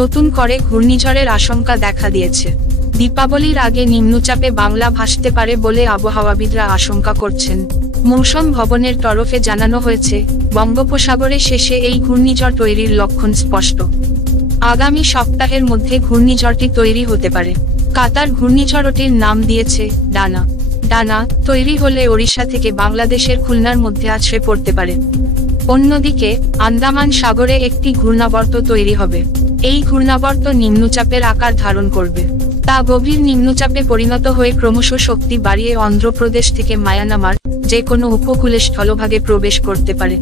নতুন করে ঘূর্ণিঝড়ের আশঙ্কা দেখা দিয়েছে। দীপাবলির আগে নিম্নচাপে বাংলা ভাসতে পারে বলে আবহাওয়াবিদরা আশঙ্কা করছেন। মৌসুম ভবনের তরফে জানানো হয়েছে, বঙ্গোপসাগরে শেষে এই ঘূর্ণিঝড় তৈরির লক্ষণ স্পষ্ট। আগামী সপ্তাহের মধ্যে ঘূর্ণিঝড়টি তৈরি হতে পারে। কাতার ঘূর্ণিঝড়টির নাম দিয়েছে ডানা। ডানা তৈরি হলে ওড়িশা থেকে বাংলাদেশের খুলনার মধ্যে আছড়ে পড়তে পারে। অন্যদিকে আন্দামান সাগরে একটি ঘূর্ণাবর্ত তৈরি হবে। এই ঘূর্ণাবর্ত নিম্নচাপের আকার ধারণ করবে। তা গভীর নিম্নচাপে পরিণত হয়ে ক্রমশ শক্তি বাড়িয়ে অন্ধ্রপ্রদেশ থেকে মায়ানমার যে কোনো উপকূলে স্থলভাগে প্রবেশ করতে পারে।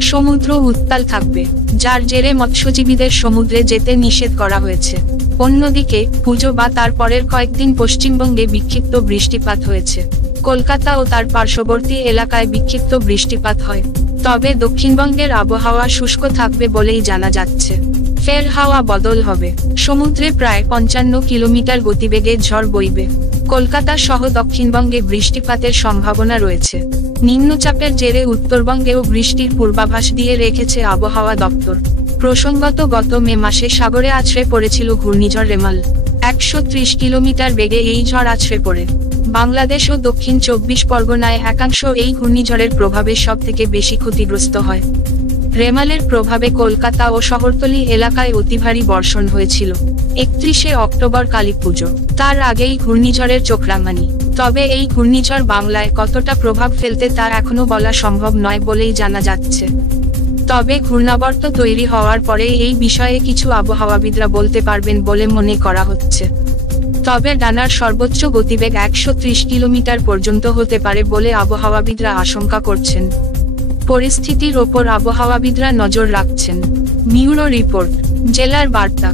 সমুদ্র উত্তাল থাকবে, যার জেরে মৎস্যজীবীদের সমুদ্রে যেতে নিষেধ করা হয়েছে। অন্যদিকে পুজো বা তার পরের কয়েকদিন পশ্চিমবঙ্গে বিক্ষিপ্ত বৃষ্টিপাত হয়েছে। কলকাতা ও তার পার্শ্ববর্তী এলাকায় বিক্ষিপ্ত বৃষ্টিপাত হয়। তবে দক্ষিণবঙ্গের আবহাওয়া শুষ্ক থাকবে বলেই জানা যাচ্ছে। ফের হাওয়া বদল হবে। সমুদ্রে প্রায় 55 কিলোমিটার গতিবেগে ঝড় বইবে। কলকাতা সহ দক্ষিণবঙ্গে বৃষ্টিপাতের সম্ভাবনা রয়েছে। নিম্নচাপের জেরে উত্তরবঙ্গেও বৃষ্টির পূর্বাভাস দিয়ে রেখেছে আবহাওয়া দপ্তর। প্রসঙ্গত গত মে মাসে সাগরে আছড়ে পড়েছিল ঘূর্ণিঝড় রেমাল। 130 কিলোমিটার বেগে এই ঝড় আছড়ে পড়ে। বাংলাদেশ ও দক্ষিণ 24 পরগনায় একাংশ এই ঘূর্ণিঝড়ের প্রভাবে সবথেকে বেশি ক্ষতিগ্রস্ত হয়। রেমালের প্রভাবে কলকাতা ও শহরতলি এলাকায় অতিভারী বর্ষণ হয়েছিল। 31শে অক্টোবর কালীপুজো, তার আগেই ঘূর্ণিঝড়ের চোখরাঙানি। তবে এই ঘূর্ণিঝড় বাংলায় কতটা প্রভাব ফেলতে তা এখনো বলা সম্ভব নয় বলেই জানা যাচ্ছে। তবে ঘূর্ণাবর্ত তৈরি হওয়ার পরে এই বিষয়ে কিছু আবহাওয়াবিদরা বলতে পারবেন বলে মনে করা হচ্ছে। তবে ডানার সর্বোচ্চ গতিবেগ 130 কিলোমিটার পর্যন্ত হতে পারে বলে আবহাওয়াবিদরা আশঙ্কা করছেন। পরিস্থিতির ওপর আবহাওয়াবিদরা নজর রাখছেন। ব্যুরো রিপোর্ট, জেলার বার্তা।